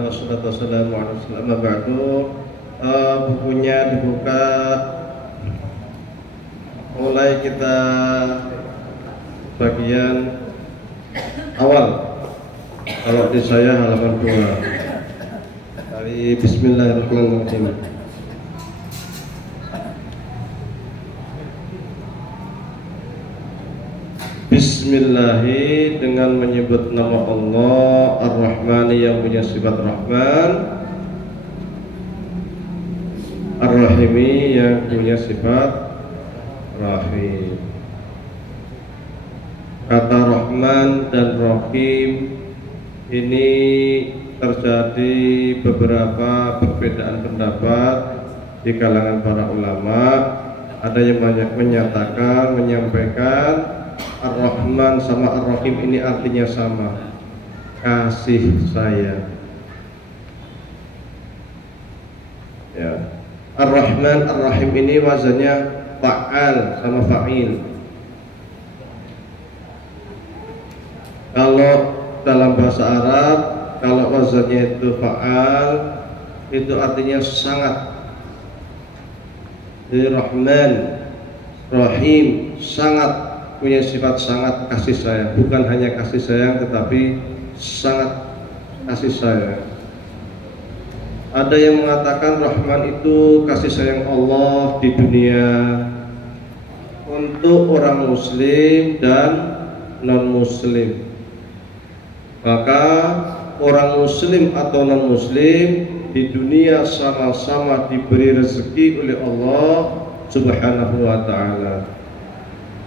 Alhamdulillah wassalatu wassalamu ala rasulillah. Amma ba'du. Bukunya dibuka, mulai kita bagian awal. Kalau di saya halaman 2 dari Bismillahirrahmanirrahim. Bismillahi, dengan menyebut nama Allah Ar-Rahmani yang punya sifat Rahman, Ar-Rahimi yang punya sifat Rahim. Kata Rahman dan Rahim ini terjadi beberapa perbedaan pendapat di kalangan para ulama. Ada yang banyak menyatakan, menyampaikan Ar-Rahman sama Ar-Rahim ini artinya sama, kasih sayang. Ya. Ar-Rahman, Ar-Rahim ini wazannya fa'al sama fa'il. Kalau dalam bahasa Arab, kalau wazannya itu fa'al, itu artinya sangat. Jadi Rahman, Rahim, sangat, punya sifat sangat kasih sayang. Bukan hanya kasih sayang, tetapi sangat kasih sayang. Ada yang mengatakan Rahman itu kasih sayang Allah di dunia untuk orang muslim dan non muslim. Maka orang muslim atau non muslim di dunia sama-sama diberi rezeki oleh Allah Subhanahu wa ta'ala,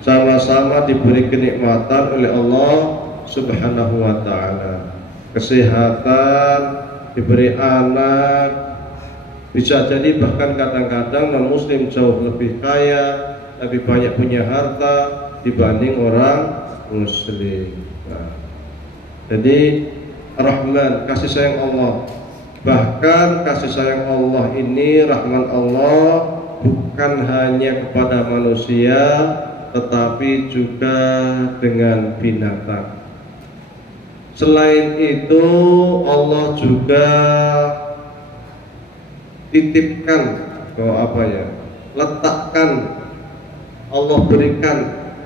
sama-sama diberi kenikmatan oleh Allah Subhanahu wa ta'ala, kesehatan, diberi anak. Bisa jadi bahkan kadang-kadang non muslim jauh lebih kaya, lebih banyak punya harta dibanding orang muslim. Nah, jadi Rahman, kasih sayang Allah. Bahkan kasih sayang Allah ini, Rahman Allah, bukan hanya kepada manusia, tetapi juga dengan binatang. Selain itu Allah juga titipkan, letakkan, Allah berikan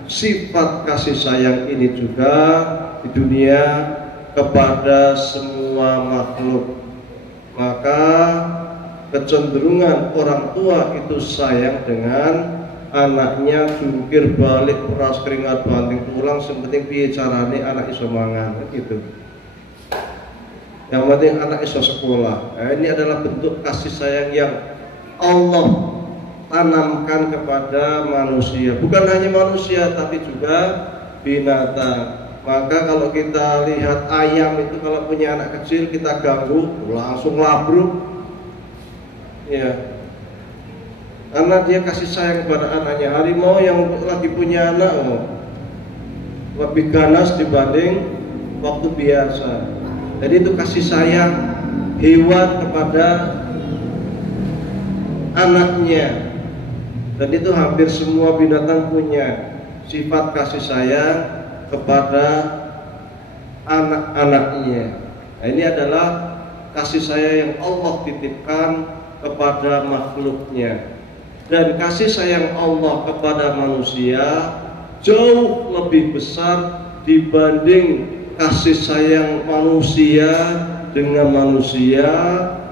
sifat kasih sayang ini juga di dunia kepada semua makhluk. Maka kecenderungan orang tua itu sayang dengan anaknya, jungkir balik, peras keringat banting tulang, sepenting piye carane anak iso mangan gitu. Yang penting anak iso sekolah. Nah, ini adalah bentuk kasih sayang yang Allah tanamkan kepada manusia. Bukan hanya manusia, tapi juga binatang. Maka kalau kita lihat ayam itu, kalau punya anak kecil kita ganggu, langsung labruk. Ya. Karena dia kasih sayang kepada anaknya. Harimau yang lagi punya anak lebih ganas dibanding waktu biasa. Jadi itu kasih sayang hewan kepada anaknya. Dan itu hampir semua binatang punya sifat kasih sayang kepada anak-anaknya. Nah, ini adalah kasih sayang yang Allah titipkan kepada makhluknya. Dan kasih sayang Allah kepada manusia jauh lebih besar dibanding kasih sayang manusia dengan manusia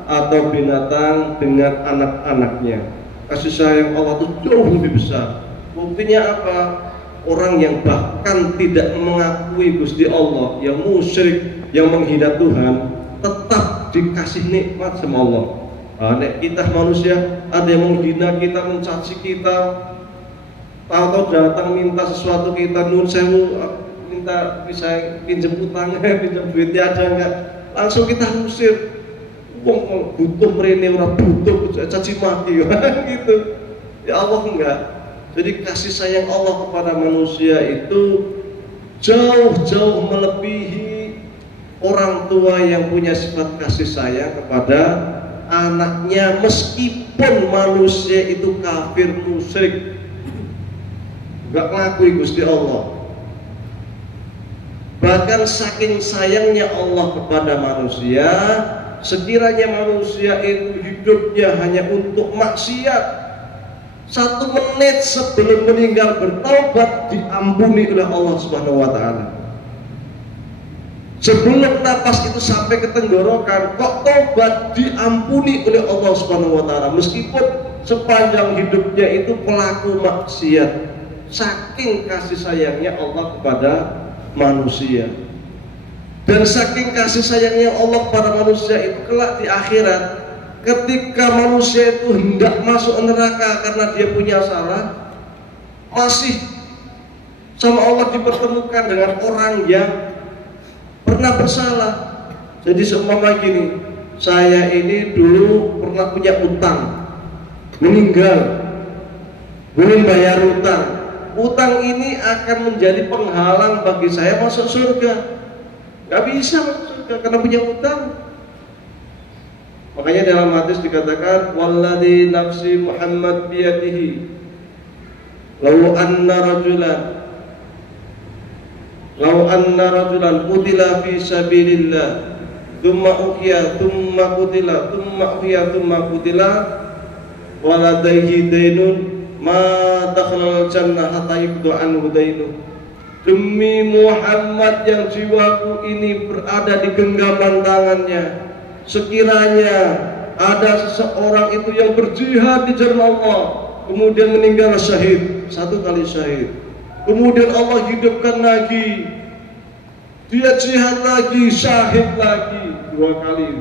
atau binatang dengan anak-anaknya. Kasih sayang Allah itu jauh lebih besar. Buktinya apa? Orang yang bahkan tidak mengakui Gusti Allah, yang musyrik, yang menghina Tuhan, tetap dikasih nikmat sama Allah. Nah, kita manusia, ada yang menghina kita, mencaci kita, atau datang minta sesuatu kita, nun sewu, minta bisa pinjam utangnya, pinjam duitnya, ada enggak? Langsung kita usir. Wong butuh merene, orang butuh caci maki gitu. Ya Allah enggak. Jadi kasih sayang Allah kepada manusia itu jauh-jauh melebihi orang tua yang punya sifat kasih sayang kepada anaknya, meskipun manusia itu kafir, musyrik, enggak ngakui Gusti Allah. Bahkan saking sayangnya Allah kepada manusia, sekiranya manusia itu hidupnya hanya untuk maksiat, 1 menit sebelum meninggal bertaubat diampuni oleh Allah Subhanahu wa taala. Sebelum napas itu sampai ke tenggorokan, kok taubat diampuni oleh Allah Subhanahu wa taala, meskipun sepanjang hidupnya itu pelaku maksiat. Saking kasih sayangnya Allah kepada manusia. Dan saking kasih sayangnya Allah kepada manusia itu kelak di akhirat, ketika manusia itu hendak masuk neraka karena dia punya salah, masih sama Allah dipertemukan dengan orang yang pernah bersalah. Jadi seumpama gini, saya ini dulu pernah punya utang, meninggal belum bayar utang. Utang ini akan menjadi penghalang bagi saya masuk surga. Gak bisa masuk surga karena punya utang. Makanya dalam hadis dikatakan, walladzi nafsi Muhammad biyadihi law anna rajulan qutila fi sabilillah thumma uhiya thumma qutila waladaihi dainun ma dakhalal jannah hatta yuqda anhu dainu. Demi Muhammad yang jiwaku ini berada di genggaman tangannya, sekiranya ada seseorang itu yang berjihad di jalan Allah, kemudian meninggal syahid, 1 kali syahid, kemudian Allah hidupkan lagi, dia jihad lagi, syahid lagi 2 kali,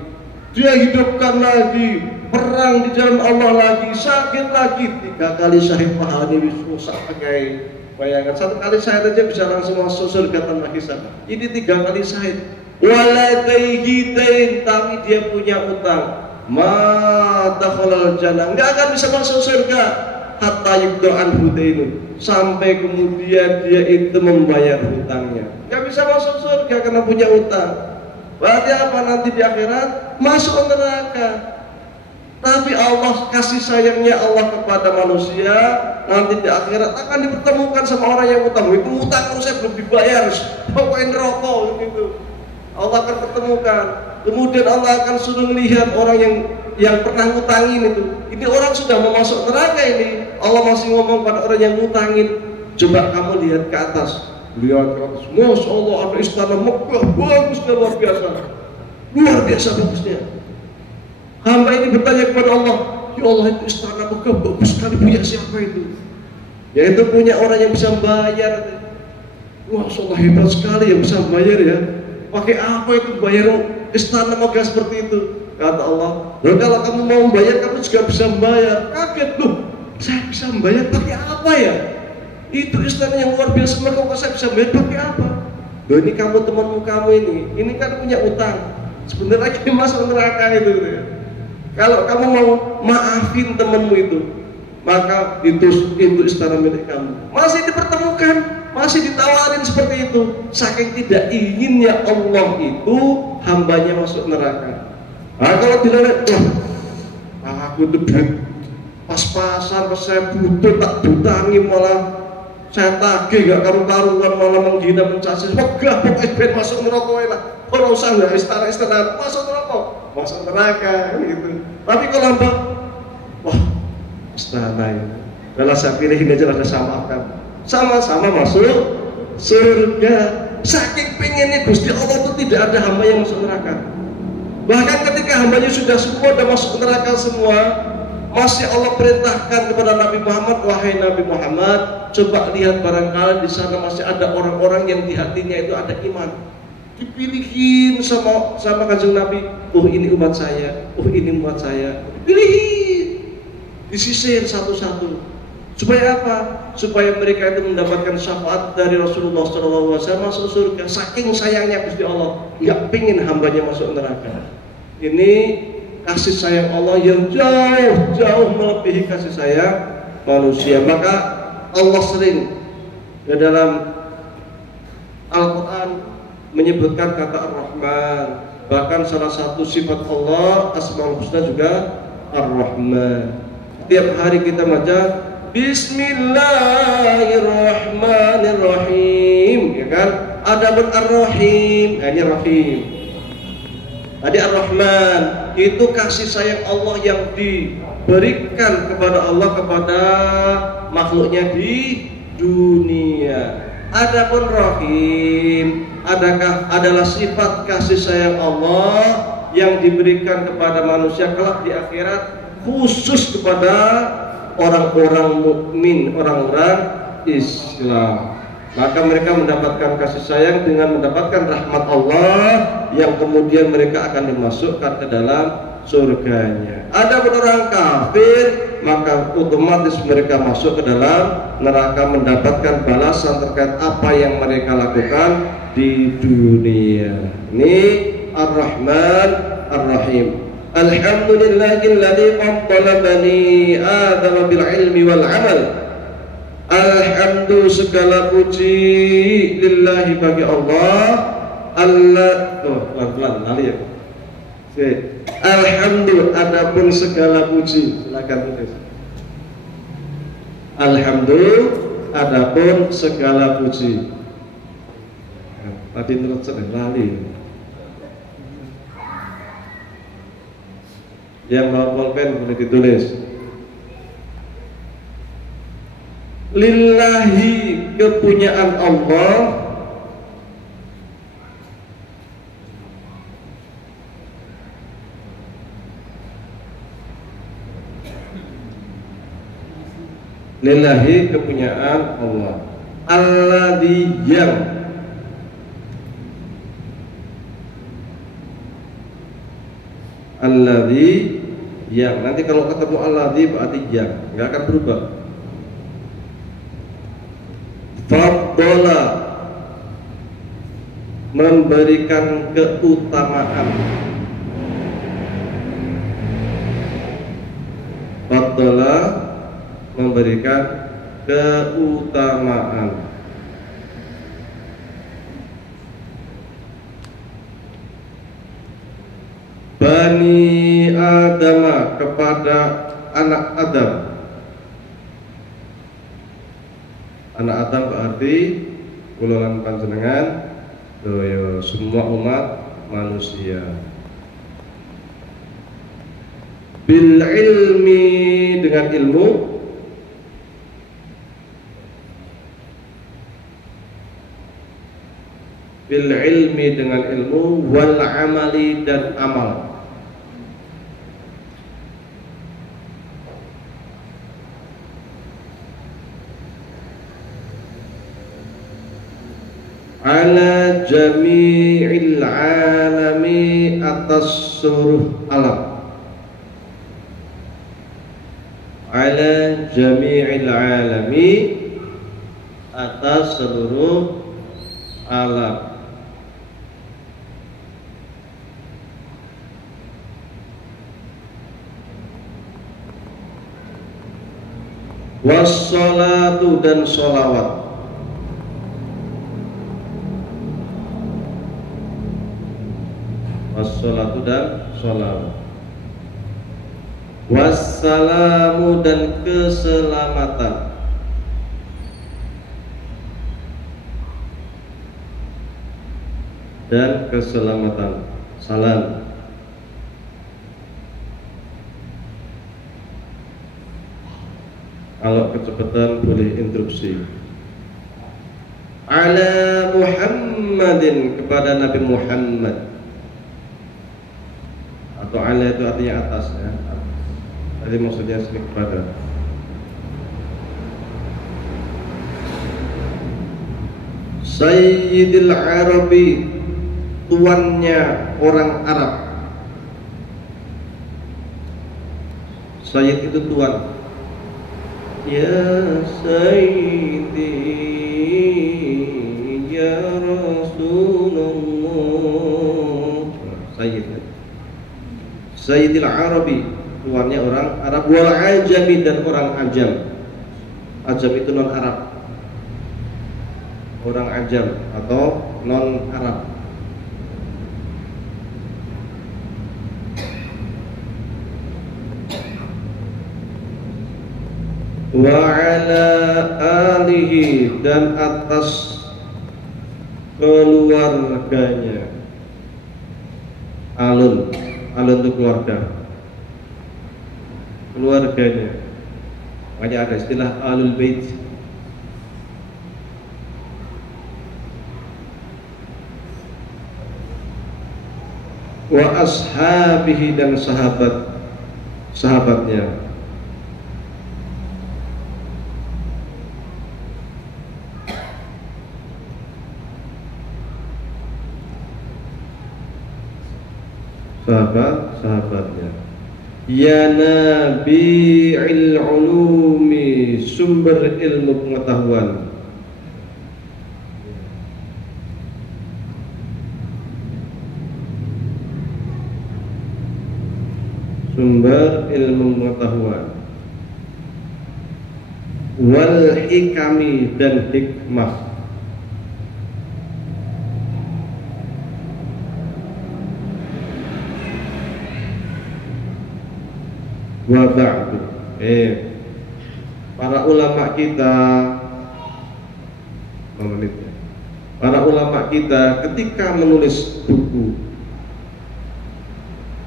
dia hidupkan lagi, perang di jalan Allah lagi, sakit lagi, 3 kali syahid, pahalanya susah pakai. Bayangkan 1 kali syahid aja bisa langsung masuk surga tanpa hisab. Ini 3 kali syahid. Waladaihi dain, tapi dia punya utang. Ma dakhalal jannah, enggak akan bisa masuk surga hatta yuqda anhu dainu, sampai kemudian dia itu membayar hutangnya. Enggak bisa masuk surga karena punya utang. Berarti apa? Nanti di akhirat masuk neraka. Tapi Allah, kasih sayangnya Allah kepada manusia, nanti di akhirat akan dipertemukan sama orang yang utang. Itu utang saya belum dibayar, pokoknya rokok gitu. Allah akan pertemukan. Kemudian Allah akan suruh melihat orang yang pernah ngutangin itu. Ini orang sudah mau masuk neraka ini. Allah masih ngomong pada orang yang ngutangin, coba kamu lihat ke atas. Lihat ke atas. Masya Allah, ada istana Mekah, bagusnya luar biasa. Luar biasa bagusnya. Hamba ini bertanya kepada Allah, ya Allah, itu istana Mekah bagus sekali, punya siapa itu? Yaitu punya orang yang bisa bayar. Wah, Allah hebat sekali yang bisa bayar ya. Pakai apa itu bayar istana Mekah seperti itu? Kata Allah, kalau kamu mau bayar, kamu juga bisa bayar. Kaget loh, saya bisa bayar pakai apa ya? Itu istana yang luar biasa Mekah, kok saya bisa bayar pakai apa? Loh, ini kamu temanmu kamu ini kan punya utang. Sebentar lagi masuk neraka itu. Kalau kamu mau maafin temanmu itu, maka itu istana milik kamu. Masih dipertemukan, masih ditawarin seperti itu. Saking tidak inginnya Allah itu hambanya masuk neraka. Nah, kalau tidak, aku itu duit pas-pasan, pas saya butuh tak butangi, malah saya tagih gak karu-karuan, malah menghina mencaci. Wegah pokoknya masuk neraka lah. Kalau usah nggak istana masuk neraka gitu. Tapi kalau hamba, wah istana ini, kalau saya pilih ini aja ada sama-sama masuk surga. Saking pengennya Gusti Allah itu tidak ada hamba yang masuk neraka. Bahkan ketika hambanya sudah masuk neraka semua, masih Allah perintahkan kepada Nabi Muhammad, wahai Nabi Muhammad, coba lihat barangkali di sana masih ada orang-orang yang di hatinya itu ada iman. Dipilihin sama Kanjeng Nabi, oh ini umat saya, oh ini umat saya, dipilihin, disisir satu-satu. Supaya apa? Supaya mereka itu mendapatkan syafaat dari Rasulullah SAW masuk surga. Saking sayangnya Gusti Allah, nggak pingin hambanya masuk neraka. Ini kasih sayang Allah yang jauh melebihi kasih sayang manusia. Maka Allah sering di dalam Al-Quran menyebutkan kata Ar-Rahman. Bahkan salah satu sifat Allah, Asmaul Husna juga Ar-Rahman. Tiap hari kita baca Bismillahirrahmanirrahim, ya kan? Adapun Ar-Rahim, ini Rahim. Tadi Ar-Rahman itu kasih sayang Allah yang diberikan kepada Allah kepada makhluknya di dunia. Adapun Rahim adalah sifat kasih sayang Allah yang diberikan kepada manusia kelak di akhirat, khusus kepada orang-orang mukmin, orang-orang Islam. Maka mereka mendapatkan kasih sayang dengan mendapatkan rahmat Allah yang kemudian mereka akan dimasukkan ke dalam surganya. Adapun orang kafir, maka otomatis mereka masuk ke dalam neraka, mendapatkan balasan terkait apa yang mereka lakukan di dunia. Ini Ar-Rahman Ar-Rahim. Alhamdulillahilladzi qaddala bani Adam bil ilmi wal amal. Alhamdulillah, segala puji lillahi bagi Allah. Pelan-pelan kali ya. Alhamdulillah, adapun segala puji, silakan tulis. Alhamdulillah, adapun segala puji. Tadi menurut saya lali. Yang mau pulpen boleh ditulis. Lillahi, kepunyaan Allah, lillahi, kepunyaan Allah, alladzi yang nanti kalau ketemu alladzi berarti yang nggak akan berubah. Faddala, memberikan keutamaan. Faddala, memberikan keutamaan. Bani Adam, kepada anak Adam. Anak Adam berarti golongan panjenengan, semua umat manusia. Bil ilmi, dengan ilmu. Bil ilmi, dengan ilmu. Wal amali, dan amal. Ala jami'il alami, atas seluruh alam. Ala jami'il alami, atas seluruh alam. Wassalatu, dan sholawat. Wassalatu, dan sholawat. Wassalamu, dan keselamatan. Dan keselamatan. Salam. Kalau kecepatan boleh interupsi. Ala Muhammadin, kepada Nabi Muhammad. Atau ala itu artinya atas ya. Tadi maksudnya sini kepada. Sayyidil Arabi, tuannya orang Arab. Sayyid itu tuan. Ya Sayyidi ya Rasulullah. Sayyid. Sayyidil Arabi, tuannya orang Arab. Wal ajami, dan orang ajam. Ajam itu non Arab. Orang ajam atau non Arab. Wa ala alihi, dan atas keluarganya. Alun itu keluarganya. Makanya ada istilah alul bait. Wa ashabihi, dan sahabatnya. Sahabatnya. Ya nabi'il ulumi, sumber ilmu pengetahuan. Sumber ilmu pengetahuan. Wal hikami, dan hikmah. Wa ba'du, para ulama kita, ketika menulis buku,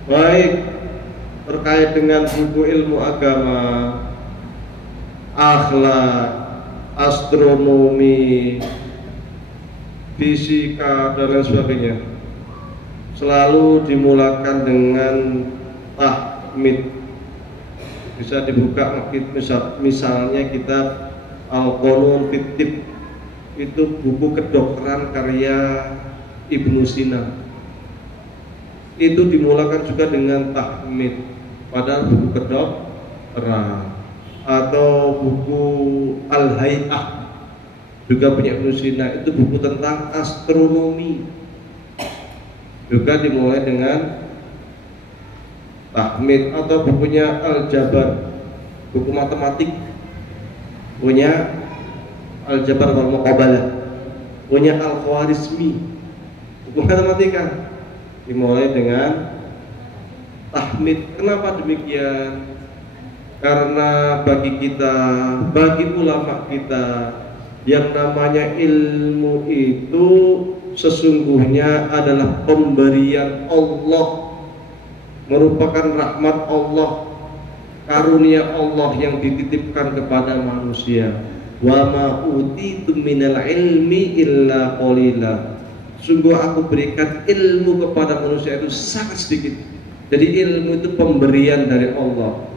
baik terkait dengan buku ilmu agama, akhlak, astronomi, fisika, dan lain sebagainya, selalu dimulakan dengan tahmid. Bisa dibuka misalnya kitab Al-Qanun fit Tibb, itu buku kedokteran karya Ibnu Sina, itu dimulakan juga dengan tahmid, padahal buku kedokteran. Atau buku Al-Hay'ah juga punya Ibnu Sina, itu buku tentang astronomi, juga dimulai dengan tahmid. Atau bukunya Al-Jabar, buku matematik, punya Al-Jabar wal Muqabalah, punya Al-Khwarizmi, buku matematika, dimulai dengan tahmid. Kenapa demikian? Karena bagi ulama kita, yang namanya ilmu itu sesungguhnya adalah pemberian Allah, merupakan rahmat Allah, karunia Allah yang dititipkan kepada manusia. Wa ma utitum minal ilmi illa qalila. Sungguh aku berikan ilmu kepada manusia itu sangat sedikit. Jadi ilmu itu pemberian dari Allah.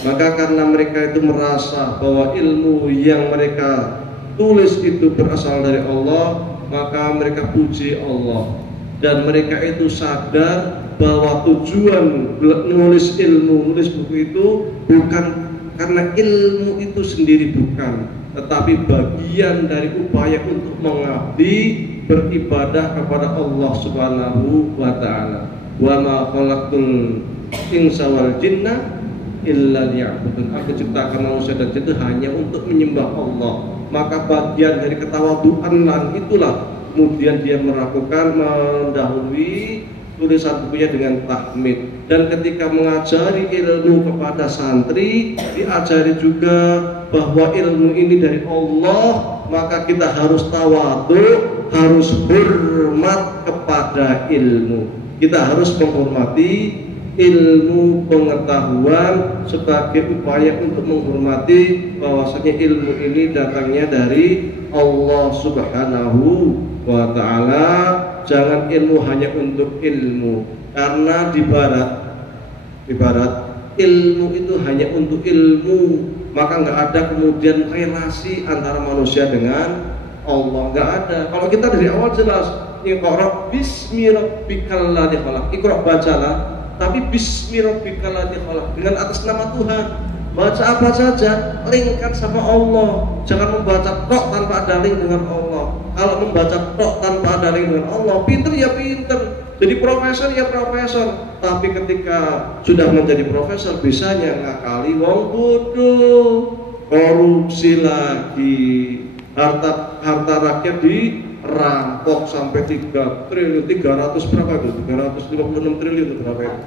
Maka karena mereka itu merasa bahwa ilmu yang mereka tulis itu berasal dari Allah, maka mereka puji Allah. Dan mereka itu sadar bahwa tujuan menulis buku itu bukan karena ilmu itu sendiri, bukan, tetapi bagian dari upaya untuk mengabdi, beribadah kepada Allah Subhanahu wa ta'ala. Wa ma khalaqtul insa wal jinna illa liya'budun. Aku ciptakan manusia dan jin itu hanya untuk menyembah Allah. Maka bagian dari ketawaduan itulah kemudian dia mendahului tulisan bukunya dengan tahmid. Dan ketika mengajari ilmu kepada santri, diajari juga bahwa ilmu ini dari Allah, maka kita harus tawadhu, harus hormat kepada ilmu. Kita harus menghormati ilmu pengetahuan sebagai upaya untuk menghormati bahwasanya ilmu ini datangnya dari Allah Subhanahu wa ta'ala. Jangan ilmu hanya untuk ilmu, karena di barat ilmu itu hanya untuk ilmu, maka nggak ada kemudian relasi antara manusia dengan Allah, nggak ada. Kalau kita dari awal jelas, iqra bismi rabbikal ladzi khalaq, iqra bacalah, tapi bismi rabbikal ladzi khalaq, dengan atas nama Tuhan. Baca apa saja, linkkan sama Allah. Jangan membaca tok tanpa ada link dengan Allah. Kalau membaca tok tanpa ada link dengan Allah, pinter ya pinter, jadi profesor ya profesor. Tapi ketika sudah menjadi profesor, bisanya ngakali wong bodoh, korupsi lagi, harta rakyat dirampok sampai 3 triliun, 300 berapa itu? 356 triliun itu berapa itu?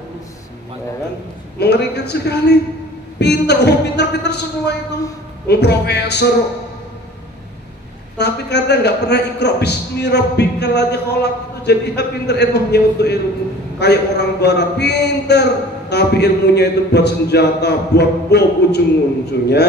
Mengerikan sekali. Pinter semua itu, profesor. Tapi karena nggak pernah ikra bismi rabbikal ladzi khalaq, itu jadi pinter ilmunya untuk ilmu. Kayak orang barat pinter, tapi ilmunya itu buat senjata, buat bom ujung-ujungnya,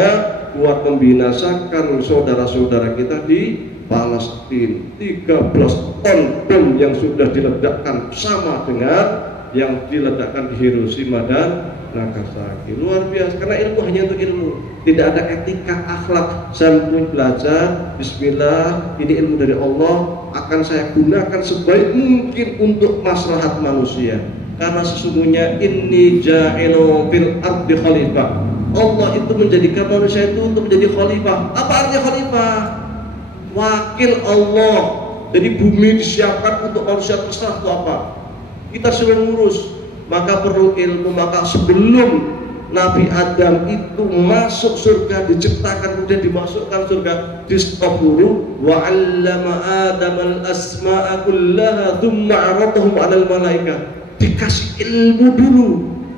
buat membinasakan saudara-saudara kita di Palestina. 13 ton bom yang sudah diledakkan sama dengan yang diledakkan di Hiroshima dan Nagasaki. Luar biasa, karena ilmu hanya untuk ilmu, tidak ada etika akhlak. Saya belajar, bismillah, ini ilmu dari Allah, akan saya gunakan sebaik mungkin untuk maslahat manusia. Karena sesungguhnya inni ja'ilu fil ardi khalifah. Allah itu menjadikan manusia itu untuk menjadi khalifah. Apa artinya khalifah? Wakil Allah. Jadi bumi disiapkan untuk manusia, terserah itu apa, kita sudah ngurus. Maka perlu ilmu. Maka sebelum Nabi Adam itu masuk surga, diciptakan kemudian dimasukkan surga, di stop dulu. Wa 'allama Adam al-asma'a kullaha tsumma 'aradahum 'alal malaikah. Dikasih ilmu dulu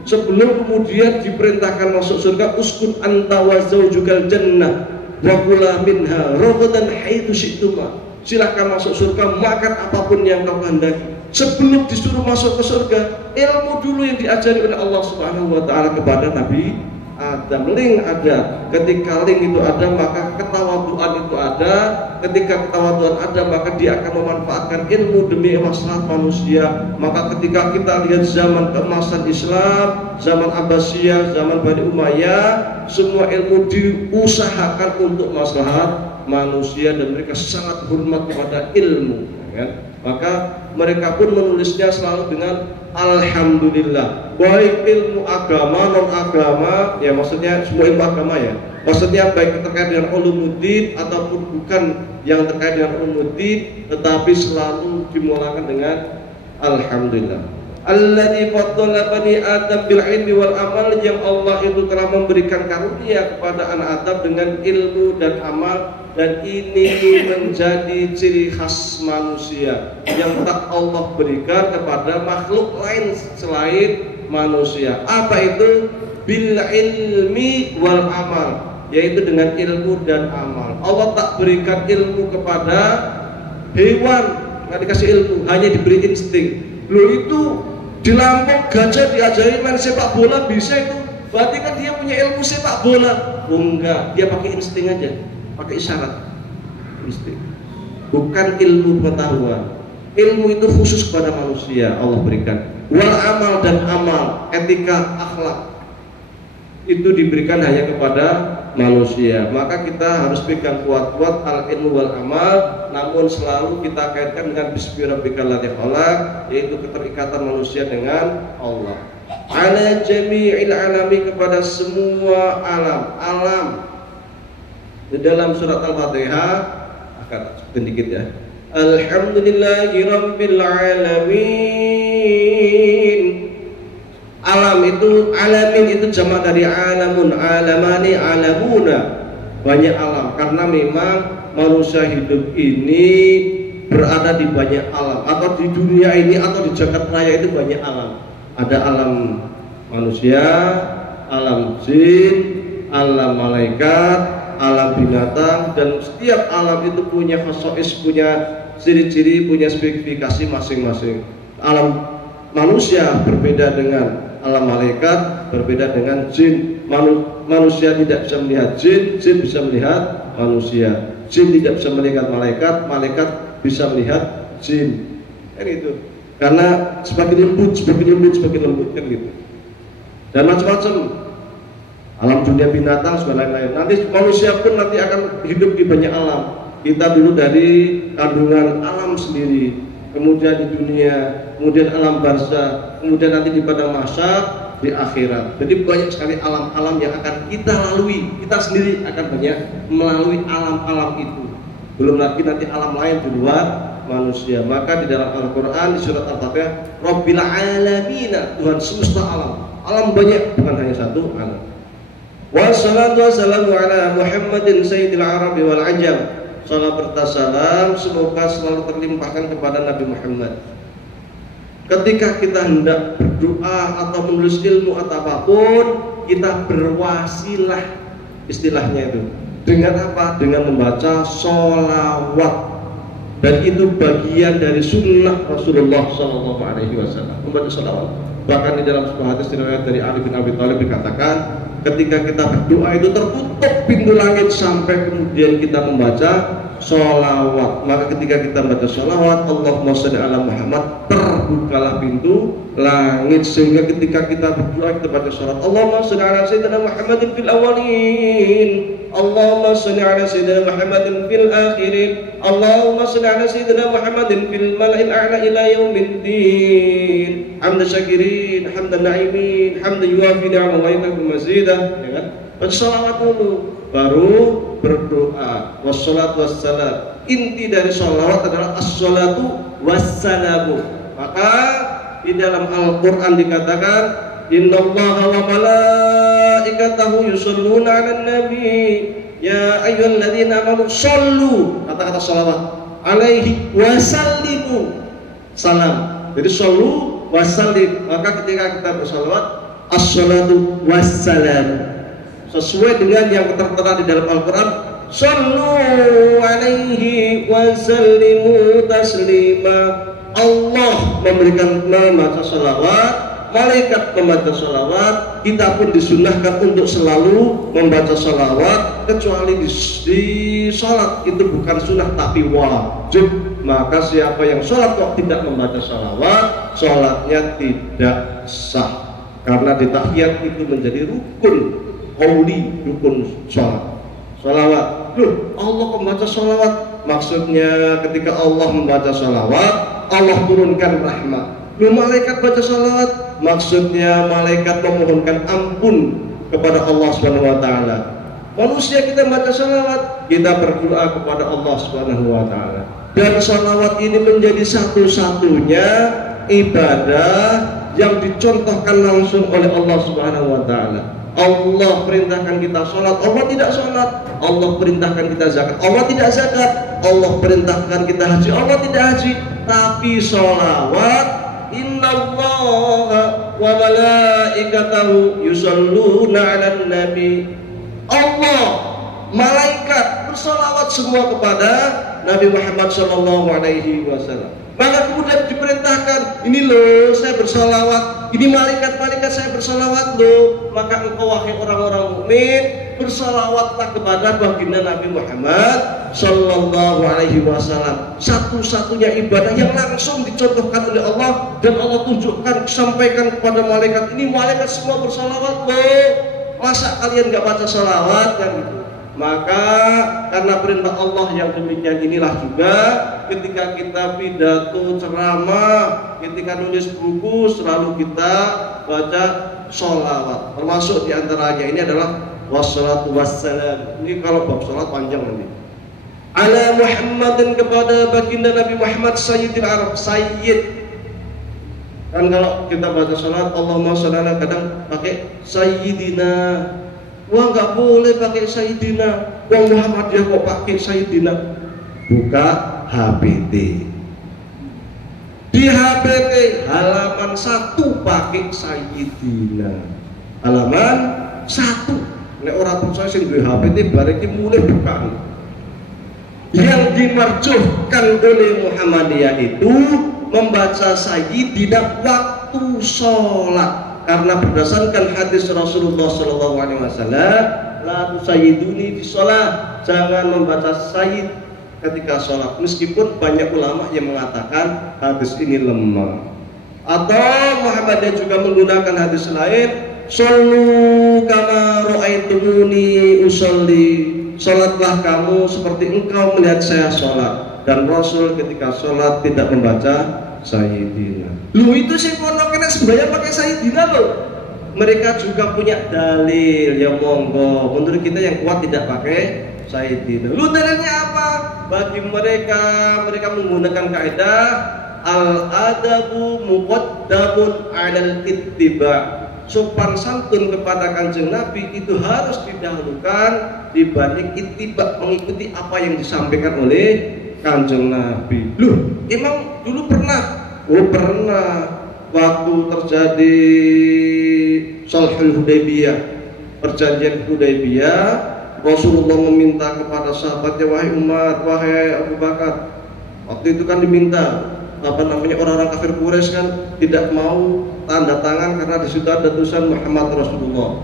sebelum kemudian diperintahkan masuk surga. Uskun anta wa zaujukal jannah wa kula minha ragadan haitsu syi'tuma. Silahkan masuk surga, makan apapun yang kau kehendaki. Sebelum disuruh masuk ke surga, ilmu dulu yang diajari oleh Allah Subhanahu wa Ta'ala kepada Nabi Adam. Link ada, ketika link itu ada, maka ketawaduan itu ada. Ketika ketawaduan ada, maka dia akan memanfaatkan ilmu demi maslahat manusia. Maka ketika kita lihat zaman keemasan Islam, zaman Abbasiyah, zaman Bani Umayyah, semua ilmu diusahakan untuk maslahat manusia dan mereka sangat hormat kepada ilmu, kan? Maka mereka pun menulisnya selalu dengan alhamdulillah, baik ilmu agama, non agama, ya maksudnya semua ilmu agama ya, maksudnya baik terkait dengan ulumuddin ataupun bukan yang terkait dengan ulumuddin, tetapi selalu dimulakan dengan alhamdulillah. Alladzi faddala bani Adam bil ilmi wal amal, yang Allah itu telah memberikan karunia kepada anak Adam dengan ilmu dan amal, dan ini menjadi ciri khas manusia yang tak Allah berikan kepada makhluk lain selain manusia. Apa itu? Bil ilmi wal amal, yaitu dengan ilmu dan amal. Allah tak berikan ilmu kepada hewan, nggak dikasih ilmu, hanya diberi insting. Loh, itu di Lampung gajah diajari main sepak bola bisa itu, berarti kan dia punya ilmu sepak bola. Oh enggak, dia pakai insting aja, pakai isyarat, insting, bukan ilmu pengetahuan. Ilmu itu khusus kepada manusia Allah berikan. Wal amal, dan amal, etika, akhlak, itu diberikan hanya kepada manusia. Maka kita harus pegang kuat-kuat al ilmu wal amal, namun selalu kita kaitkan dengan bismi rabbikal ladzi khalaq, yaitu keterikatan manusia dengan Allah. Ala jami'il alami, kepada semua alam. Di dalam surat Al-Fatihah akan sedikit ya. Alhamdulillahi rabbil alamin. Alam itu, alamin itu jamak dari alamun, alamani, alamuna, banyak alam. Karena memang manusia hidup ini berada di banyak alam, atau di dunia ini atau di jagat raya itu banyak alam. Ada alam manusia, alam jin, alam malaikat, alam binatang, dan setiap alam itu punya khasois, punya ciri-ciri, punya spesifikasi masing-masing. Alam manusia berbeda dengan alam malaikat, berbeda dengan jin. Manusia tidak bisa melihat jin, jin bisa melihat manusia. Jin tidak bisa melihat malaikat, malaikat bisa melihat jin. Kan itu. Karena semakin lembut kan gitu. Dan macam-macam. Alam dunia binatang, segala lain-lain. Nanti manusia pun nanti akan hidup di banyak alam. Kita dulu dari kandungan alam sendiri, kemudian di dunia, kemudian alam barzah, kemudian nanti di padang mahsyar, di akhirat. Jadi banyak sekali alam-alam yang akan kita lalui. Kita sendiri akan banyak melalui alam-alam itu. Belum lagi nanti alam lain di luar manusia. Maka di dalam Al-Quran, di surat Al-Fatihah, Rabbil Alamina, Tuhan semesta alam. Alam banyak, bukan hanya satu alam. Wassalatu wassalamu ala Muhammadin sayyidil Arabi wal Ajam. Salam bertasalam semoga selalu terlimpahkan kepada Nabi Muhammad. Ketika kita hendak berdoa atau menulis ilmu atau apapun, kita berwasilah, istilahnya itu. Dengan apa? Dengan membaca sholawat. Dan itu bagian dari sunnah Rasulullah SAW, membaca sholawat. Bahkan di dalam sebuah hadis riwayat dari Ali bin Abi Thalib dikatakan, ketika kita berdoa itu tertutup pintu langit sampai kemudian kita membaca sholawat. Maka ketika kita membaca sholawat, Allahumma sholli ala Muhammad, terbukalah pintu langit. Sehingga ketika kita berdoa, kita baca sholawat, Allahumma sholli ala sayyidina Muhammadin fil awalin, Allahumma sholli ala sayyidina Muhammadin fil akhirin, Allahumma sholli ala sayyidina Muhammadin fil mala'il a'la ila yaumiddin, hamdan syakirin, hamdan na'imin, hamdan yuafi ni'amahu wa yukafi mazidah. Ya kan? Baca sholawat dulu, baru berdoa. Wassalatu wassalam. Inti dari sholawat adalah as-salatu wassalamu. Maka di dalam Al-Quran dikatakan, innallaha wa malaikatahu yusholluna 'alan nabi ya ayyuhalladzina amanu shollu, kata-kata sholawat, alaihi wasallimu salam. Jadi shollu wasallim. Maka ketika kita bersolawat, as-salatu wassalam, sesuai dengan yang tertera di dalam Al-Quran, shollu alaihi wasallimu taslima. Allah memberikan membaca sholawat, malaikat membaca sholawat, kita pun disunahkan untuk selalu membaca sholawat, kecuali di sholat itu bukan sunnah tapi wajib. Maka siapa yang sholat kok tidak membaca sholawat, sholatnya tidak sah, karena di tahiyat itu menjadi rukun qauli, rukun sholat. Sholawat, loh Allah membaca sholawat, maksudnya ketika Allah membaca sholawat, Allah turunkan rahmat. Loh malaikat baca sholawat, maksudnya malaikat memohonkan ampun kepada Allah Subhanahu wa taala. Manusia kita baca sholawat, kita berdoa kepada Allah Subhanahu wa taala. Dan sholawat ini menjadi satu-satunya ibadah yang dicontohkan langsung oleh Allah Subhanahu wa taala. Allah perintahkan kita sholat, Allah tidak sholat. Allah perintahkan kita zakat, Allah tidak zakat. Allah perintahkan kita haji, Allah tidak haji. Tapi sholawat, innallaha wa malaikatahu yusholluna 'alan nabi. Allah, malaikat bersolawat semua kepada Nabi Muhammad SAW. Maka kemudian diperintahkan, ini loh saya bersolawat, ini malaikat-malaikat saya bersolawat loh. Maka engkau wahai orang-orang mukmin, bersolawatlah kepada baginda Nabi Muhammad SAW. Satu-satunya ibadah yang langsung dicontohkan oleh Allah, dan Allah tunjukkan, sampaikan kepada malaikat, ini malaikat semua bersolawat loh. Masa kalian gak baca solawat kan gitu? Maka karena perintah Allah yang demikian inilah juga ketika kita pidato ceramah, ketika nulis buku, selalu kita baca sholawat. Termasuk diantaranya ini adalah wassalatu wassalam. Ini kalau bab sholat panjang nanti. Ala Muhammadin, kepada baginda Nabi Muhammad Sayyidil Arab, Sayyid. Kan kalau kita baca sholat, Allahumma sholli ala, kadang pakai Sayyidina. Wah nggak boleh pakai Sayyidina. Wah Muhammadiyah kok pakai Sayyidina. Buka HBT. Di HBT halaman 1 pakai Sayyidina. Halaman 1. Nek orang percaya sing duwe HBT bareng iki mulai buka. Yang dimarjuhkan oleh Muhammadiyah itu membaca Sayyidina waktu sholat. Karena berdasarkan hadis Rasulullah SAW, la tusayyiduni fi sholat, jangan membaca sayyid ketika sholat. Meskipun banyak ulama yang mengatakan hadis ini lemah. Atau Muhammadiyah juga menggunakan hadis lain, shollu kama ra'aitumuni usolli, sholatlah kamu seperti engkau melihat saya sholat. Dan Rasul ketika sholat tidak membaca Sayyidina. Lu itu sih pondok kena sebenarnya pakai Sayyidina loh. Mereka juga punya dalil, ya monggo. Menurut kita yang kuat tidak pakai Sayyidina. Lu dalilnya apa? Bagi mereka menggunakan kaidah al-adabu muqaddamun 'alal ittiba. Sopan santun kepada Kanjeng Nabi itu harus didahulukan dibanding ittiba, mengikuti apa yang disampaikan oleh Kanjeng Nabi. Loh, emang dulu pernah? Oh pernah. Waktu terjadi Sulhul Hudaybiyah, perjanjian Hudaybiyah, Rasulullah meminta kepada sahabatnya, wahai Umar, wahai Abu Bakar. Waktu itu kan diminta orang-orang kafir Quraisy kan tidak mau tanda tangan karena di situ ada tulisan Muhammad Rasulullah.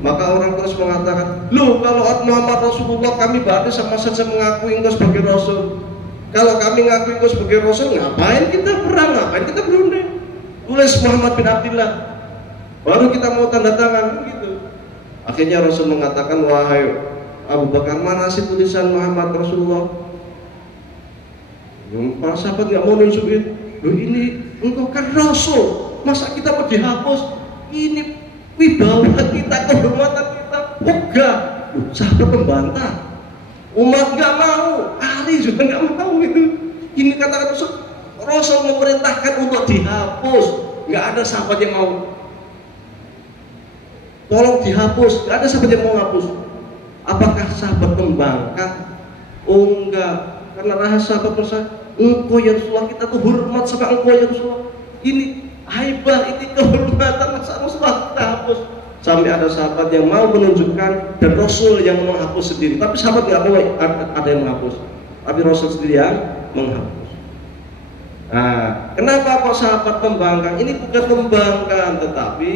Maka orang Quraisy mengatakan, loh kalau Muhammad Rasulullah kami berarti sama saja mengakui engkau sebagai Rasul. Kalau kami mengakui engkau sebagai Rasul, ngapain kita perang, ngapain kita berunding? Tulis Muhammad bin Abdullah, baru kita mau tanda tangan gitu. Akhirnya Rasul mengatakan, wahai Abu Bakar, mana sih tulisan Muhammad Rasulullah? Para sahabat nggak mau nunjukin, loh ini engkau kan Rasul, masa kita mau dihapus? Ini wibawa kita, kehormatan kita. Enggak, sahabat membantah. Umar nggak mau, Ali juga nggak mau itu. Ini kata Rasul memerintahkan untuk dihapus, nggak ada sahabat yang mau. Tolong dihapus, nggak ada sahabat yang mau hapus. Apakah sahabat membangkang? Oh enggak, karena rahasia sahabat besar. Engkau ya Rasulullah, kita tuh hormat sama engkau ya Rasulullah. Ini haibah, ini kehormatan, masa Rasulullah kita hapus. Sampai ada sahabat yang mau menunjukkan dan Rasul yang menghapus sendiri. Tapi sahabat nggak mau ada yang menghapus, tapi Rasul sendiri yang menghapus. Nah, kenapa kok sahabat membangkang? Ini bukan membangkang, tetapi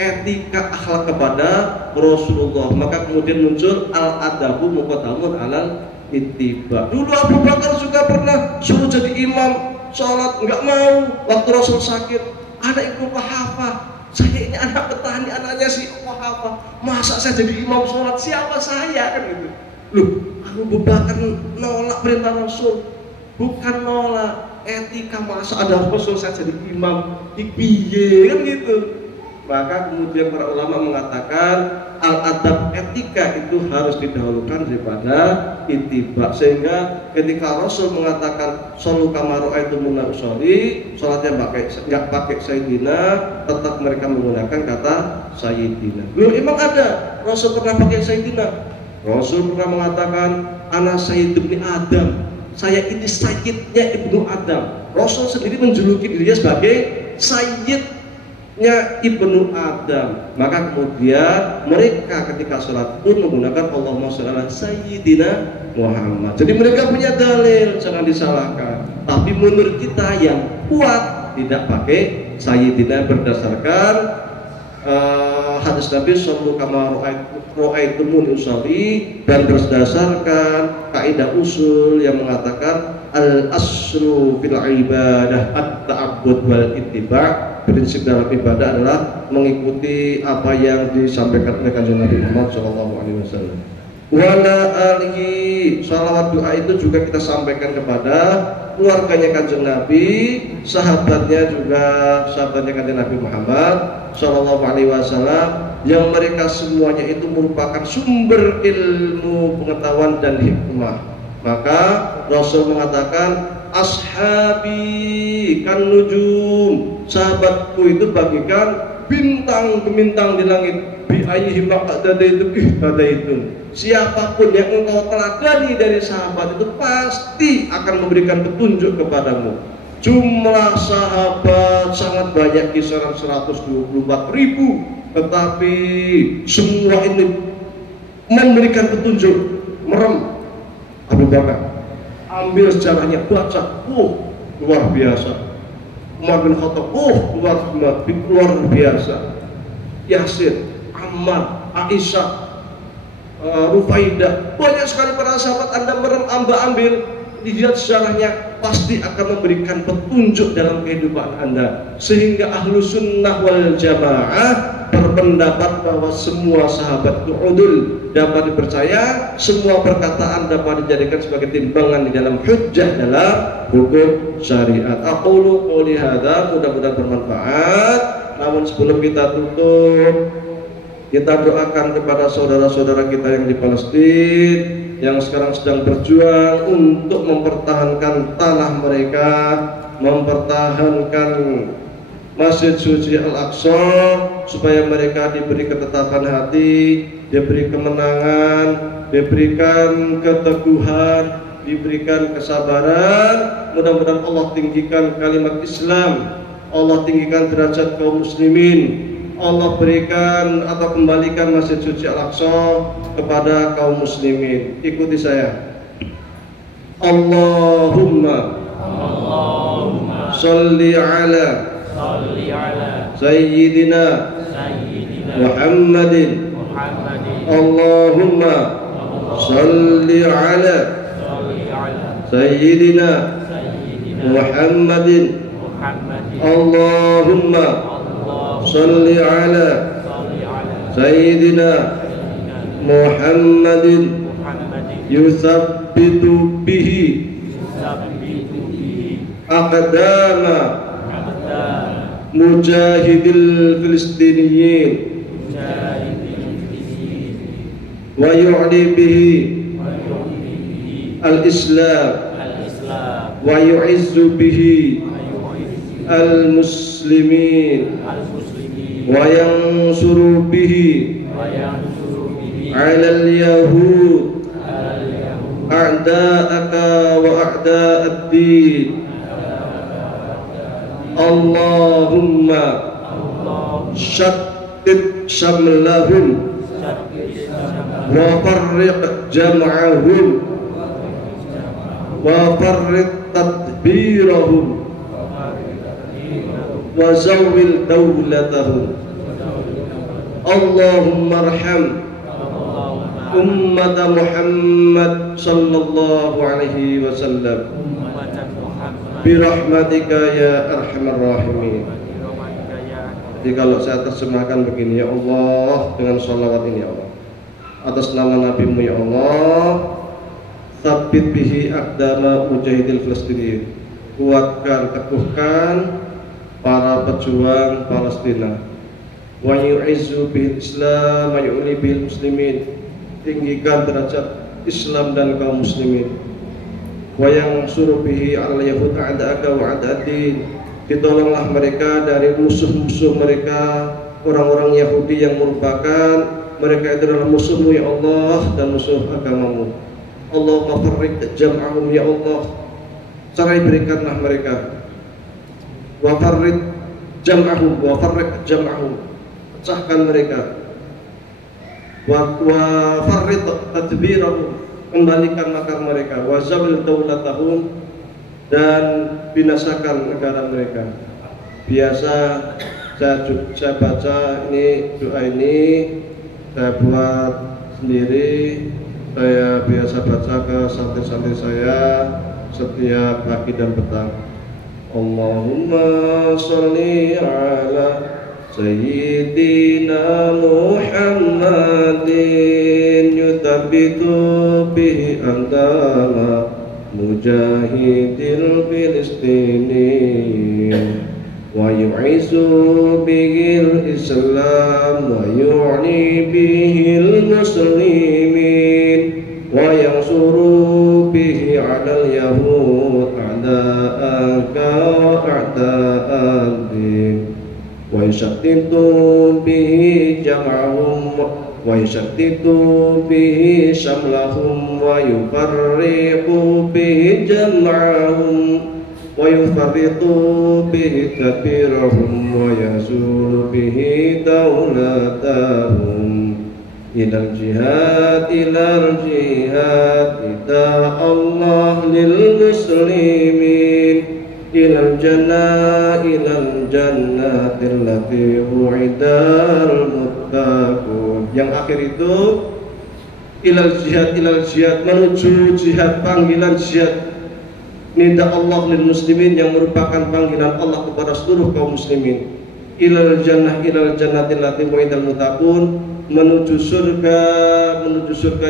etika akhlak kepada Rasulullah. Maka kemudian muncul al-adabu muqaddamun alal ittiba. Dulu Abu Bakar juga pernah suruh jadi imam sholat, nggak mau. Waktu Rasul sakit, ada Ibnu Quhafah, saya ini anak petani, anaknya si Quhafah, masa saya jadi imam sholat? Siapa saya kan gitu. Loh, Abu Bakar nolak perintah Rasul, bukan nolak etika. Masa ada Rasul saya jadi imam, piye kan gitu. Maka kemudian para ulama mengatakan al-adab, etika itu harus didahulukan daripada ittiba. Sehingga ketika Rasul mengatakan shollu kama ra'aitumuni usolli, salatnya nggak pakai sayyidina, tetap mereka menggunakan kata sayyidina. Loh, emang ada Rasul pernah pakai sayyidina? Rasul pernah mengatakan ana sayyid ibni Adam, saya ini sayyidnya Ibnu Adam. Rasul sendiri menjuluki dirinya sebagai sayyid Ibnu Adam. Maka kemudian mereka ketika sholat pun menggunakan Allahumma sholli ala Sayyidina Muhammad. Jadi mereka punya dalil, jangan disalahkan. Tapi menurut kita yang kuat tidak pakai Sayyidina berdasarkan hadis Nabi sallallahu ra'aitumuni usolli, dan berdasarkan kaidah usul yang mengatakan al-aslu fil ibadah at-ta'abbud wal ittiba'. Prinsip dalam ibadah adalah mengikuti apa yang disampaikan oleh Kanjeng Nabi Muhammad SAW. Wala alihi, salawat doa itu juga kita sampaikan kepada keluarganya Kanjeng Nabi, sahabatnya juga sahabatnya Kanjeng Nabi Muhammad SAW, yang mereka semuanya itu merupakan sumber ilmu, pengetahuan dan hikmah. Maka Rasul mengatakan ashabi kan nujum, sahabatku itu bagikan bintang-bintang di langit. Bi ayyihi maqtadaitu ihtadaitum, siapapun yang engkau teladani dari sahabat itu pasti akan memberikan petunjuk kepadamu. Jumlah sahabat sangat banyak, kisaran 124.000, tetapi semua ini memberikan petunjuk. Merem Abu Bakar, ambil sejarahnya, baca, luar biasa. Umar bin Khattab, luar biasa. Yasir, Ammar, Aisyah, Rufaidah, banyak sekali para sahabat. Anda merem, Anda ambil, lihat sejarahnya, pasti akan memberikan petunjuk dalam kehidupan Anda. Sehingga ahlu sunnah wal jamaah berpendapat bahwa semua sahabat itu udul, dapat dipercaya, semua perkataan dapat dijadikan sebagai timbangan di dalam hujjah dalam hukum syariat. Aqulu qouli hadza, mudah-mudahan bermanfaat. Namun sebelum kita tutup, kita doakan kepada saudara-saudara kita yang di Palestina, yang sekarang sedang berjuang untuk mempertahankan tanah mereka, mempertahankan Masjid Suci Al-Aqsa, supaya mereka diberi ketetapan hati, diberi kemenangan, diberikan keteguhan, diberikan kesabaran. Mudah-mudahan Allah tinggikan kalimat Islam, Allah tinggikan derajat kaum muslimin, Allah berikan atau kembalikan Masjid Suci Al-Aqsa kepada kaum muslimin. Ikuti saya. Allahumma salli ala Sayyidina Muhammadin. Allahumma salli ala Sayyidina Muhammadin. Allahumma salli ala Sayyidina Muhammadin yusabbitu bihi aqdama mujahidil Filistiniyin wa yu'li bihi al-Islam wa yu'izzu bihi al-muslimin wa yansuru bihi ala al-yahud a'da'aka wa a'da'ad-din. Allahumma shattid shamlahum wa farriq jam'ahum wa farriq tadbirahum wa zawil dawlatahum. Allahumma arham ummat Muhammad sallallahu alaihi wasallam birahmatika ya arhamar rahimin. Jadi kalau saya terjemahkan begini, ya Allah, dengan sholawat ini ya Allah, atas nama Nabi-Mu ya Allah, tsabbit bihi aqdama mujahidil Filistiniyin, kuatkan, teguhkan para pejuang Palestina, wa yu'izzu bil Islam wa yu'li bil muslimin, tinggikan derajat Islam dan kaum muslimin, wa yansuru bihi 'alal yahud a'da'aka wa a'da'ad-din, ditolonglah mereka dari musuh-musuh mereka, orang-orang Yahudi yang merupakan mereka itu adalah musuh-Mu ya Allah dan musuh agamamu. Allahumma farriq jam'ahum ya Allah, cerai berikanlah mereka. Wa farriq jam'ahum, wa farriq jam'ahum, pecahkan mereka. Wa farriq tadbirahum, kembalikan makar mereka. Wa zawil dawlatahum, dan binasakan negara mereka. Biasa saya baca ini, doa ini saya buat sendiri. Saya biasa baca ke santri-santri saya setiap pagi dan petang. Allahumma sholli ala Sayyidina Muhammadin yuthabbitu bihi aqdama mujahidil Filistiniyin wa yu'izzu bihil Islam wa yu'li bihil muslimin wa yansuru bihi 'alal yahud a'da'aka wa a'da'ad-din wa yushattitu bihi jam'ahum wa yushattitu bihi shamlahum wa yufarriqu bihi jam'ahum wa yufarriqu bihi tadbirahum wa yazulu bihi dawlatahum ilal jihad ila Allah lil muslimin ilal jannatil lati wu'idal muttaqun. Yang akhir itu ilal jihad, menuju jihad, panggilan jihad, nida Allah lil muslimin, yang merupakan panggilan Allah kepada seluruh kaum muslimin. Ilal jannatil lati wu'idal muttaqun, menuju surga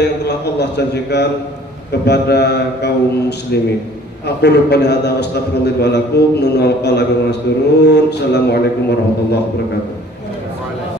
yang telah Allah janjikan kepada kaum muslimin. Aku lupa lihat astaghfirullah wa lakum. Assalamualaikum warahmatullahi wabarakatuh.